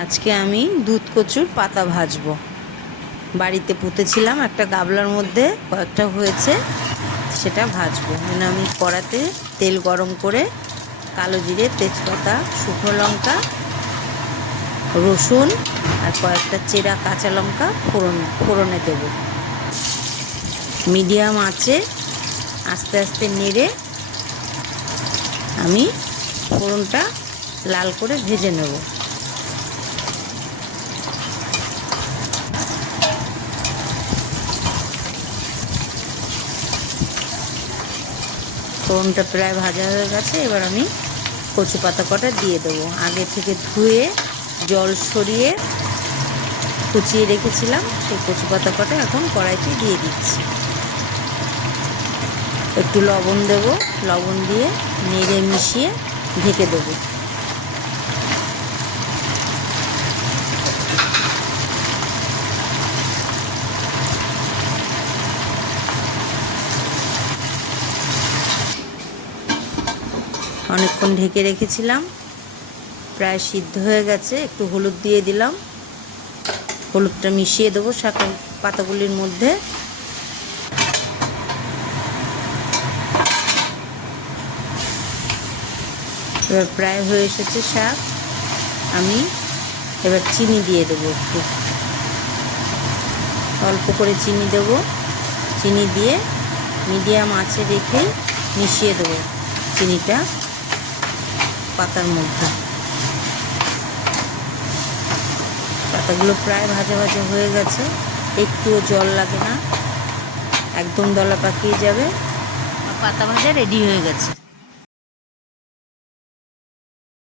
আজকে আমি দুধ কচুর পাতা ভাজবো। বাড়িতে পুঁতেছিলাম একটা গামলার মধ্যে, কয়েকটা হয়েছে, সেটা ভাজবো। মানে আমি কড়াতে তেল গরম করে কালো জিরে, তেজপাতা, শুকনো লঙ্কা, রসুন আর কয়েকটা চেরা কাঁচা লঙ্কা ফোড়নে দেব। মিডিয়াম আঁচে আস্তে আস্তে নেড়ে আমি ফোড়নটা লাল করে ভেজে নেব। ফোড়নটা প্রায় ভাজা হয়ে গেছে। এবার আমি কচু পাতা কটা দিয়ে দেবো। আগে থেকে ধুয়ে জল সরিয়ে কুচিয়ে রেখেছিলাম সেই কচু পাতা কটা এখন কড়াইতে দিয়ে দিচ্ছি। একটু লবণ দেব, লবণ দিয়ে নেড়ে মিশিয়ে ঢেকে দেবো। অনেকক্ষণ ঢেকে রেখেছিলাম, প্রায় সিদ্ধ হয়ে গেছে। একটু হলুদ দিয়ে দিলাম, হলুদটা মিশিয়ে দেবো শাকের পাতাগুলির মধ্যে। এবার প্রায় হয়ে এসেছে শাক। আমি এবার চিনি দিয়ে দেবো, একটু অল্প করে চিনি দেবো। চিনি দিয়ে মিডিয়াম আঁচে রেখে মিশিয়ে দেবো চিনিটা পাতার মধ্যে। পাতাগুলো প্রায় ভাজা ভাজা হয়ে গেছে, একটুও জল লাগে না, একদম দলা পাকিয়ে যাবে। পাতা ভাজা রেডি হয়ে গেছে।